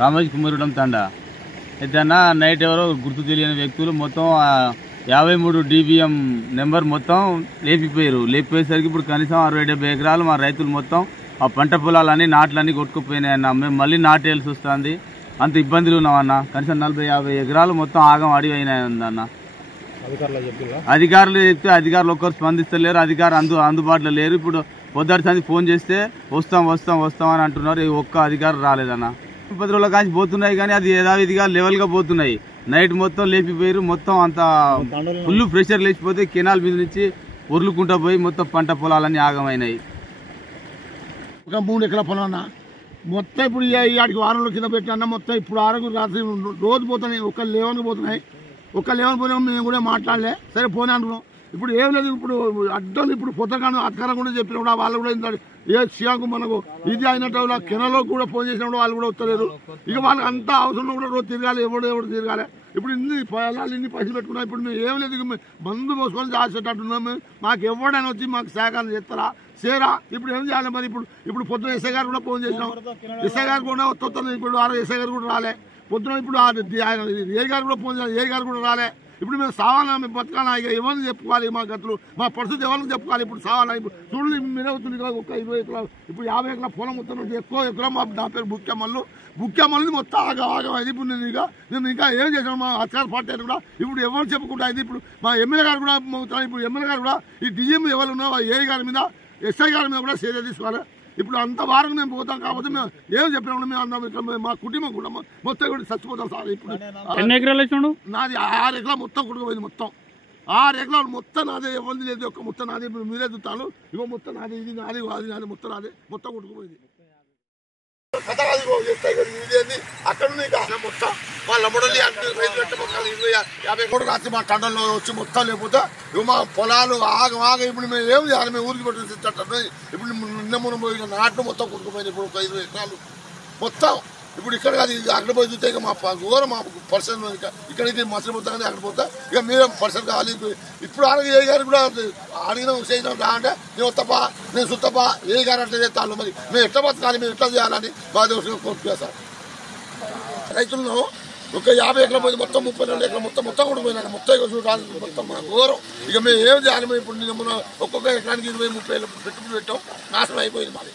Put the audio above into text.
రామోజీ కుమారుడం తండా అయితే అన్న నైట్ ఎవరో గుర్తు తెలియని వ్యక్తులు మొత్తం 53 DBM నెంబర్ మొత్తం లేపిపోయేసరికి ఇప్పుడు కనీసం 60-70 ఎకరాలు మా రైతులు మొత్తం ఆ పంట పొలాలన్నీ నాట్లన్నీ కొట్టుకుపోయినాయి అన్న. మేము మళ్ళీ నాటేయాల్సి వస్తుంది, అంత ఇబ్బందులు ఉన్నామన్న. కనీసం 40-50 ఎకరాలు మొత్తం ఆగం అడిగి అయినాయన్న. అధికారులు చెప్తే అధికారులు ఒక్కరు స్పందిస్తలేరు, అధికారులు అందుబాటులో లేరు. ఇప్పుడు పొద్దుటి ఫోన్ చేస్తే వస్తాం అని అంటున్నారు. ఒక్క అధికారులు రాలేదన్న. 10 రోజుల కాంచి పోతున్నాయి కానీ అది యథావిధిగా లెవెల్గా పోతున్నాయి. నైట్ మొత్తం లేపిపోయారు, మొత్తం అంత ఫుల్ ప్రెషర్ లేచిపోతే కెనాల్ మీద నుంచి ఉరులుకుంటా పోయి మొత్తం పంట పొలాలన్నీ ఆగమైనాయి. ఒక 3 ఎకరాల పొలం మొత్తం ఇప్పుడు ఈ వారంలో కింద పెట్టిన మొత్తం ఇప్పుడు 6 రాత్రి రోజు పోతున్నాయి. ఒక 11 పోతున్నాయి. ఒక 11 పోయినా మేము కూడా మాట్లాడలే, సరే పోనీ అనుకున్నాం. ఇప్పుడు ఏం లేదు, ఇప్పుడు అడ్డం ఇప్పుడు పొత్తకాను అధికారం కూడా చెప్పినప్పుడు వాళ్ళు కూడా ఏ సీఎంకు మనకు ఇది అయినట్టు కెనలో కూడా ఫోన్ చేసినప్పుడు వాళ్ళు కూడా వస్తలేరు. ఇక వాళ్ళకి అంతా అవసరం కూడా రోజు తిరగాలి, ఎవడు తిరగాలి. ఇప్పుడు ఇన్ని పైసలు పెట్టుకున్నాం. ఇప్పుడు మేము ఏం లేదు, మందు పోసుకొని దాచేటట్టున్నాము. మాకు ఎవడైనా వచ్చి మాకు సహకారం చేస్తారా చేరా. ఇప్పుడు ఏం చేయాలి మరి? ఇప్పుడు పొద్దున ఎస్ఐ గారు కూడా ఫోన్ చేసినాం. ఎస్ఐ గారు కూడా వస్తుంది. ఇప్పుడు ఎస్ఐ గారు కూడా రాలే పొద్దున. ఇప్పుడు ఆయన ఏ గారు కూడా ఫోన్ చేయాలి, ఏ గారు కూడా రాలే. ఇప్పుడు మేము సావాలా, మేము బతకాలా? ఇక ఎవరిని చెప్పుకోవాలి? మా గతులు మా పరిస్థితి ఎవరిని చెప్పుకోవాలి? ఇప్పుడు సావాలా? ఇప్పుడు చూడండి, మీరే అవుతుంది కదా, ఒక 20 ఎకరాలు ఇప్పుడు 50 ఎకరాల పొలం మొత్తం ఎక్కువ ఎకరం. నా పేరు బుక్కెమల్లు మొత్తం ఆగమైంది. ఇప్పుడు నేను ఇంకా ఏం చేసాను? మా అధికార పార్టీ కూడా ఇప్పుడు ఎవరు చెప్పుకుంటా అయింది. ఇప్పుడు మా ఎమ్మెల్యే గారు కూడా ఇప్పుడు ఎమ్మెల్యే గారు కూడా ఈ డిఎం ఎవరు ఉన్నా ఏ గారి మీద ఎస్ఐ గారి మీద కూడా చర్య తీసుకోవాలి. ఇప్పుడు అంత వారం మేము పోతాం కాబట్టి మేము ఏం చెప్పినప్పుడు మేము అందరం మా కుటుంబం కూడా మొత్తం కూడా చచ్చిపోతాం సార్. ఇప్పుడు ఎన్ని ఎకరాలు వేసినాడు? నాది 6 ఎకరాలు మొత్తం కుట్టుకుపోయింది. మొత్తం 6 ఎకరాలు మొత్తం నాదే, ఎవరిది లేదు. ఒక మొత్తం నాది. ఇప్పుడు మీరే చూస్తాను, ఇగో మొత్తం నాది, ఇది నాది, అది నాది, మొత్తం నాదే, మొత్తం కుట్టుకుపోయింది. అక్కడ మొత్తం వాళ్ళ ముడలి రైతు 50 రాత్రి మా టండల్లో వచ్చి మొత్తం లేకపోతే మా పొలాలు ఆగ ఇప్పుడు మేము ఏం చేయాలి? మేము ఊరికి పెట్టి ఇప్పుడు నిన్న మనం పోయిన నాట్లు మొత్తం కుట్టుకుపోయింది. ఇప్పుడు 5 ఎకరాలు మొత్తం. ఇప్పుడు ఇక్కడ కాదు, అక్కడ పోయి చూస్తే ఇక మా ఘోరం, మా పర్సన్ ఇక్కడికి మసలు పోతా కానీ అక్కడ పోతా. ఇక మీరే పర్సన్ కావాలి. ఇప్పుడు అడిగి ఏ గారు కూడా అడిగిన చేసినాం రా అంటే నేను వస్తపా, నేను సుత్తపా, ఏ గారు అట్లా చేస్తాను. మరి మేము ఎట్లా బతకాలి, మేము ఎట్లా చేయాలని మా దేశంలో కోరుతున్నా సార్. రైతులను ఒక 50 ఎకరాలు పోయింది, మొత్తం 32 ఎకరాలు మొత్తం కూడా పోయినాక మొత్తం చూడాలి. మొత్తం మా ఘోరం. ఇక మేము ఏం చేయాలి? ఇప్పుడు నేను ఒక్కొక్క ఎకరానికి 20-30 పెట్టుబడి పెట్టాం, నాశనం అయిపోయింది మాది.